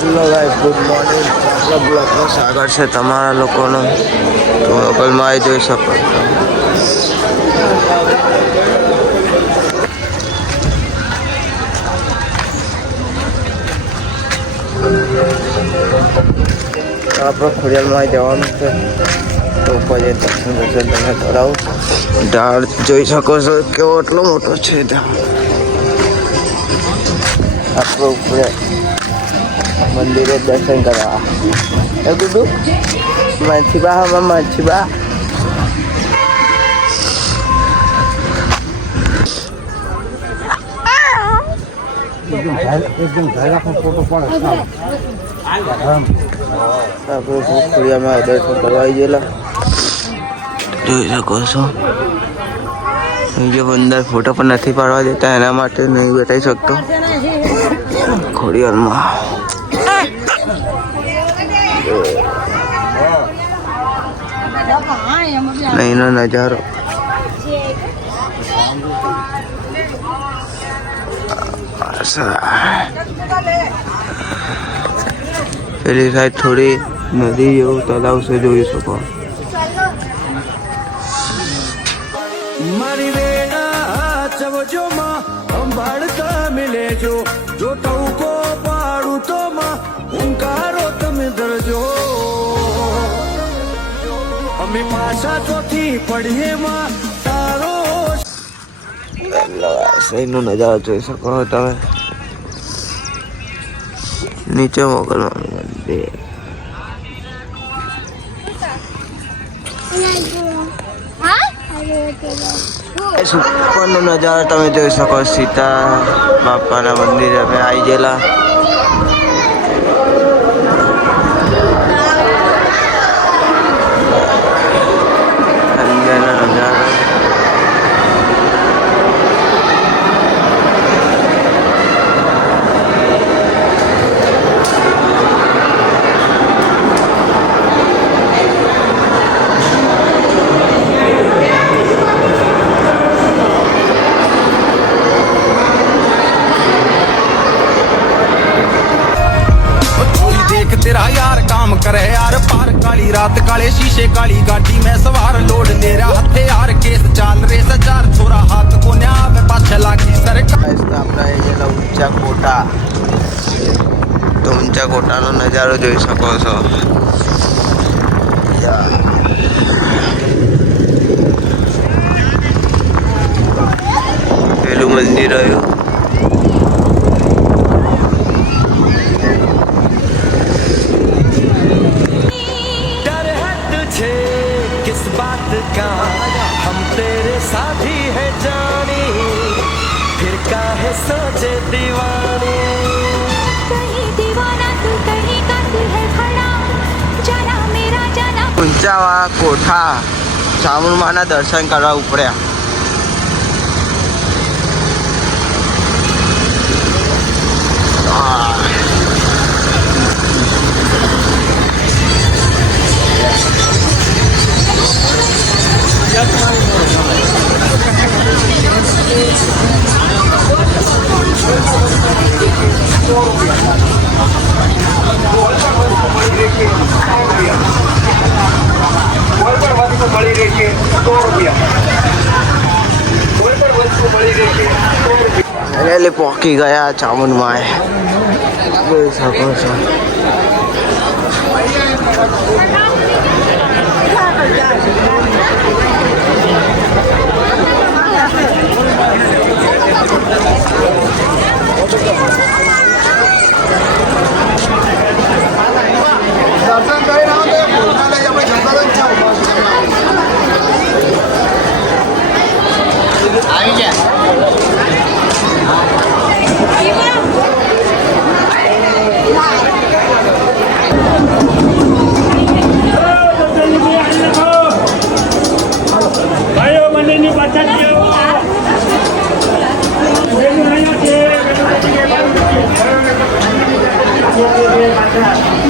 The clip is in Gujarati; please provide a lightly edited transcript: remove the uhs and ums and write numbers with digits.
Hello guys, good morning. આપણા બ્લોગમાં સ્વાગત છે તમારા લોકોનું. તો લોકલમાં આવી જોઈ શકો. આપણે ખોડિયાલમાં જવાનું છે તો પછી દર્શન તમે કરાવું. ઢાળ જોઈ શકો છો કેવો એટલો મોટો છે. આપણે ઉપર મંદિરે દર્શન કરવા એ કીધું માનસીબા. હા માનસીબા આપણે ખોડિયામાં દર્શન કરવા આવી ગયેલા જોઈ શકો છો. બીજો અંદર ફોટો પણ નથી પાડવા દેતા, એના માટે નહીં બતાવી શકતો. ખોડિયારમાં અહીંનો નજારો પેલી સાઈડ થોડી નદી જેવું તળાવ છે, જોઈ શકો. મારી વેળા ચવજો માં અંબાડતા મિલે જો ટૌકો પાડું તો માં હુંકારો તમે ધરજો. અમે પાછા ચોથી પડીએ માં તારો એનો નજારો જોઈ શકો તમે. નીચે મોકલવાનું મંદિર ઉપરનો નજારો તમે જોઈ શકો. સીતા બાપાના મંદિરે અમે આવી ગયેલા. અંદરનો નજારો तेरा यार काम करे यार पार काली रात काले शीशे काली गाड़ी में सवार लोड तेरा हथियार केस चाल रे सजार छोरा हाथ को न्या में पाछे लागी सरकार. આપણા એરિયાના ઊંચા કોટા, તો ઊંચા કોટાનો નજારો જોઈ શકો છો. પેલું મંદિર રહ્યું. किस बात का हम तेरे साथी है जानी फिर काहे सोचे दीवानी. कहीं दीवाना तू कहीं का तू है खड़ा जाना मेरा जाना. ઊંચાવાળા કોઠા ચામુંડમાના દર્શન કરવા ઉપડ્યા. એટલે પહોંચી ગયા ચામુંડમાં. જોઈ શકો છો. આવી ગયા. ભાઈઓ મંદિરની પાછળ Thank you.